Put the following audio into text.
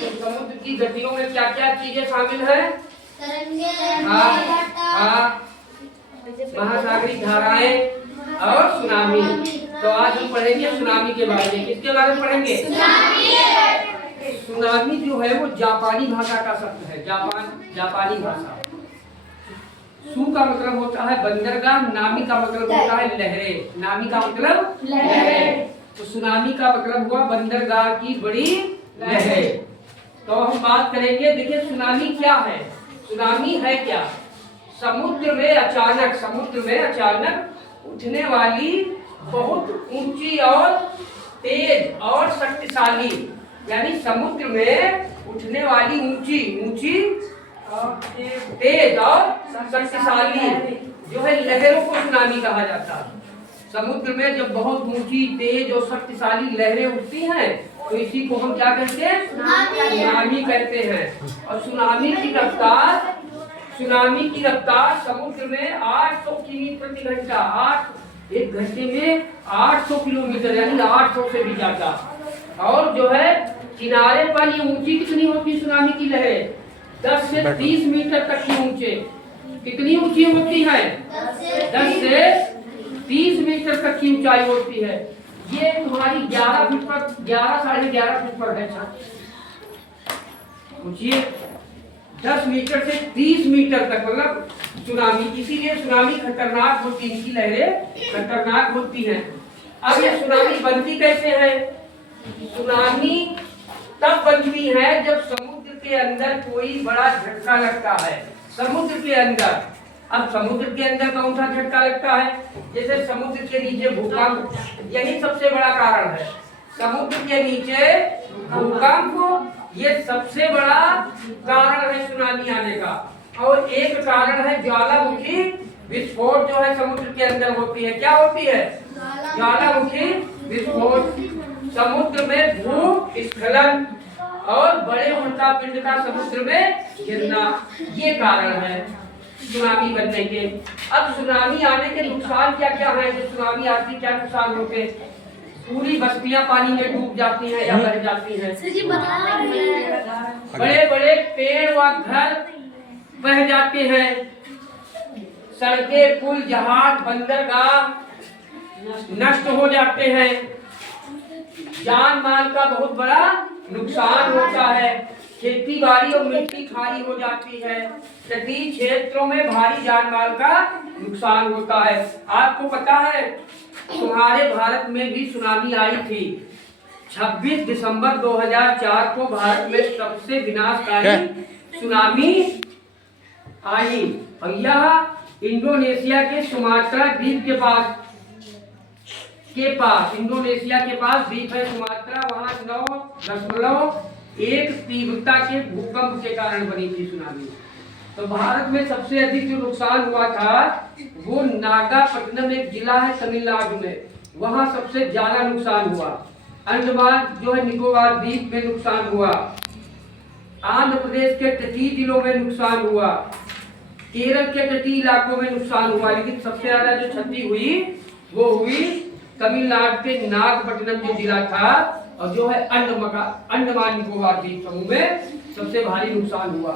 तो समुद्र की गतियों में क्या क्या चीजें शामिल है? महासागरीय धाराएं और सुनामी। तो आज हम पढ़ेंगे सुनामी के बारे में। किसके बारे में पढ़ेंगे? सुनामी जो है वो जापानी भाषा का शब्द है। जापानी भाषा। सु का मतलब होता है बंदरगाह, नामी का मतलब होता है लहरें। नामी का मतलब लहरें। तो सुनामी का मतलब हुआ बंदरगाह की बड़ी लहरें। तो हम बात करेंगे, देखिए सुनामी क्या है। सुनामी है क्या? समुद्र में अचानक उठने वाली बहुत ऊंची और तेज और शक्तिशाली, यानी समुद्र में उठने वाली ऊंची तेज और शक्तिशाली जो है लहरों को सुनामी कहा जाता है। समुद्र में जब बहुत ऊंची तेज और शक्तिशाली लहरें उठती हैं तो इसी को हम क्या कहते हैं? सुनामी कहते हैं। और सुनामी की रफ्तार समुद्र में 800 किमी प्रति घंटा, एक घंटे में 800 किलोमीटर, यानी 800 से भी ज्यादा। और जो है किनारे पर ये ऊंची कितनी होती है सुनामी की लहरें? 10 से 30 मीटर तक की ऊंचे। कितनी ऊंची होती है? 10 से 30 मीटर तक की ऊंचाई होती है। ये तुम्हारी 11 फुट पर, 11-11.5 फुट पर है। पूछिए 10 मीटर से 30 मीटर तक मतलब सुनामी। इसीलिए सुनामी खतरनाक होती है, इनकी लहरें खतरनाक होती हैं। अब ये सुनामी बनती कैसे है? सुनामी तब बनती है जब समुद्र के अंदर कोई बड़ा झटका लगता है। समुद्र के अंदर, अब समुद्र के अंदर कौन सा झटका लगता है? जैसे समुद्र के नीचे भूकंप, यही सबसे बड़ा कारण है। समुद्र के नीचे भूकंप ये सबसे बड़ा कारण है सुनामी आने का। और एक कारण है ज्वालामुखी विस्फोट, जो है समुद्र के अंदर होती है। क्या होती है? ज्वालामुखी विस्फोट। समुद्र में भूस्खलन और बड़े उल्कापिंड का समुद्र में गिरना, ये कारण है सुनामी बनने के। अब सुनामी आने के नुकसान क्या क्या है? जब सुनामी आती क्या नुकसान होते? पूरी बस्तियां पानी में डूब जाती हैं या बह जाती हैं। बड़े बड़े पेड़ व घर बह जाते हैं। सड़कें, पुल, जहाज, बंदरगाह नष्ट हो जाते हैं। जान माल का बहुत बड़ा नुकसान होता है। खेती बाड़ी और मिट्टी खारी हो जाती है। तटीय क्षेत्रों में भारी जान माल का नुकसान होता है। आपको पता है तुम्हारे भारत में भी सुनामी आई थी। 26 दिसंबर 2004 को भारत में सबसे विनाशकारी सुनामी आई। और यह इंडोनेशिया के सुमात्रा द्वीप के पास इंडोनेशिया के पास द्वीप है सुमात्रा, वहां 9.1 तीव्रता के भूकंप के कारण बनी थी सुनामी। तो भारत में सबसे अधिक जो नुकसान हुआ था वो नागापट्टनम एक जिला है तमिलनाडु में, वहां सबसे ज्यादा नुकसान हुआ। अंडमान जो है निकोबार द्वीप में नुकसान हुआ। आंध्र प्रदेश के तटीय जिलों में नुकसान हुआ। केरल के तटीय इलाकों में नुकसान हुआ। लेकिन सबसे ज्यादा जो क्षति हुई वो हुई तमिलनाडु के नागपट्टनम जो जिला था, और जो है अंडमान निकोबार द्वीप समूह में सबसे भारी नुकसान हुआ।